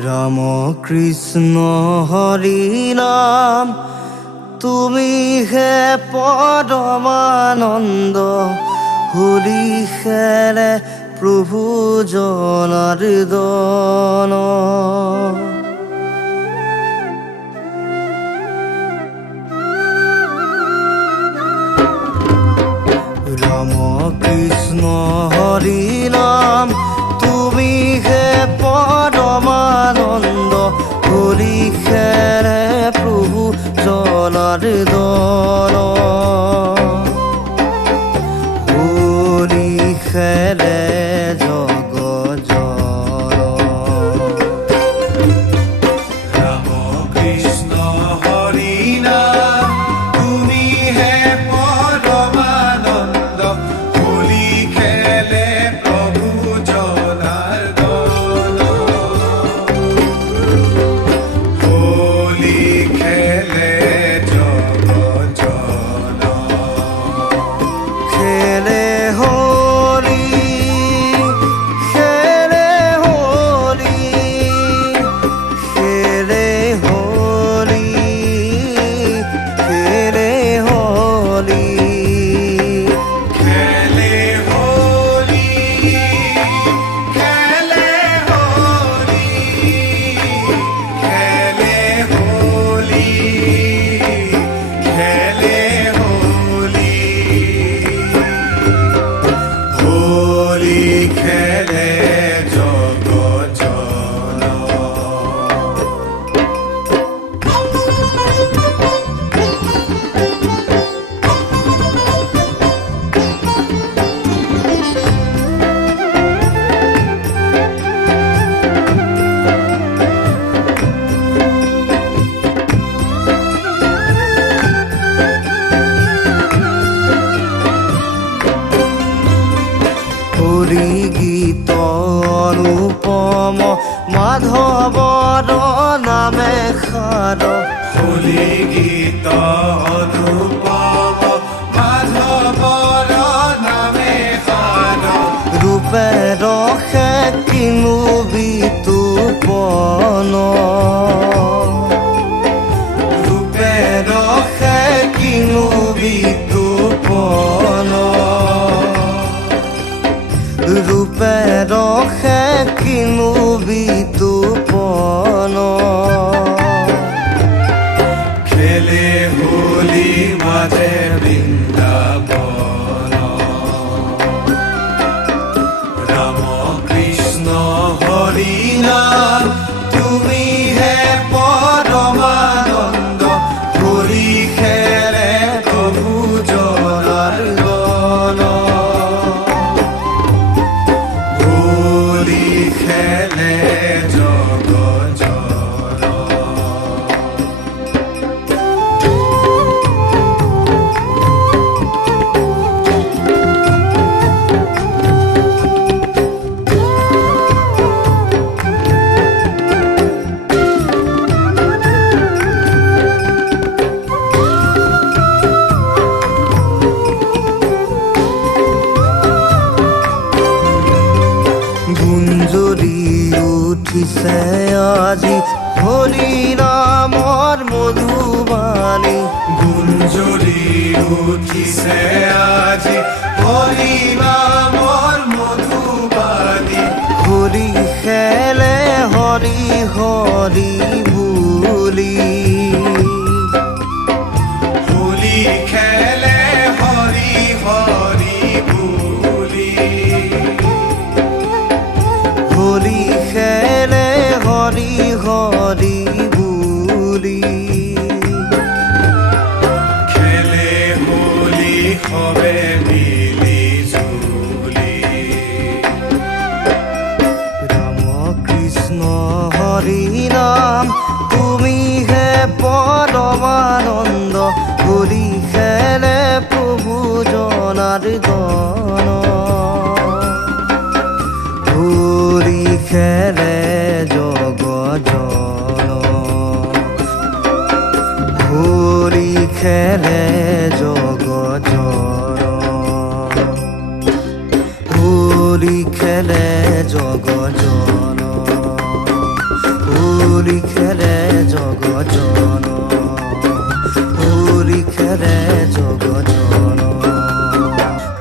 রাম কৃষ্ণ হরি নাম, তুমি হে পরমানন্দ। হরি খেলে প্রভু জনার্দন। রাম কৃষ্ণ হরি নাম, তুমি হে পরমানন্দ। হরি খেলে প্রভু জনার্দন। হরি খেলে জগৎ জন। রাম কৃষ্ণ হরি নাম, তুমি হে পরমানন্দ। হোলি খেলে প্রভু জনার্দন। হোলি খেলে জগৎ জন। খেলে হোলি, খেলে হোলি, খেলে হোলি, খেলে হোলি। খেলে হোলি, খেলে হোলি, খেলে হোলি, খেলে হোলি। হোলি খেলে জগৎ জন। হরি গীত অনুপম, মাধৱৰ নামে খাৰ। হোলি গীত অনুপম, মাধৱৰ নামে সাৰ। ৰূপে ৰসে কিনো বিতুপন। ৰূপে ৰসে কিনো বিতুপন। ৰূপে ৰসে কিনো বিতুপন। খেলে হোলি মাঝে বৃন্দাবন। রাম কৃষ্ণ হরি নাম, তুমি হে পরমানন্দ। হোলি খেলে প্রভু জনার্দন। হোলি খেলে জগৎ জন। গুঞ্জৰি উঠিছে আজি হৰি নামৰ মধুবাণী। গুঞ্জৰি উঠিছে আজি হৰি নামৰ মধুবাণী। হৰি খেলে হৰি হৰি বুলি। হোলি খেলে হৰি হৰি বুলি। হৰি খেলে হৰি হৰি বুলি। খেলে হোলি হবে মিলি জুলি। রাম কৃষ্ণ হরি নাম, তুমি হে পরমানন্দ। হরি খেলে প্রভু জনার্দন। হরি খেলে জগৎ জন। হরি খেলে জগৎ জন। হরি খেলে জগৎ জন। হোলি খেলে জগজন হোলি খেলে জগজন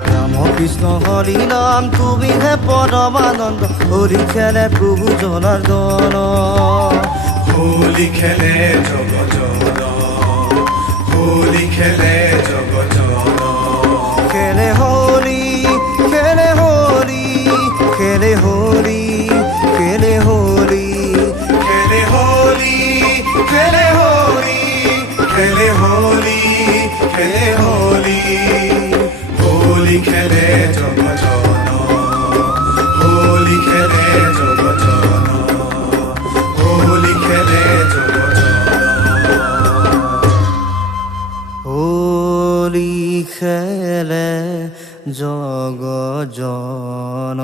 রাম কৃষ্ণ হরি নাম তুমি হে পরমানন্দ হোলি খেলে প্রভু জনার্দন হোলি খেলে জগজন হোলি খেলে জগজন খেলে হোলি খেলে হোলি খেলে হোলি খেলে হোলি খেলে হোলি খেলে হোলি খেলে হোলি খেলে হোলি হোলি খেলে জগজন হোলি খেলে জগজন হোলি খেলে জগজন হোলি খেলে জগজন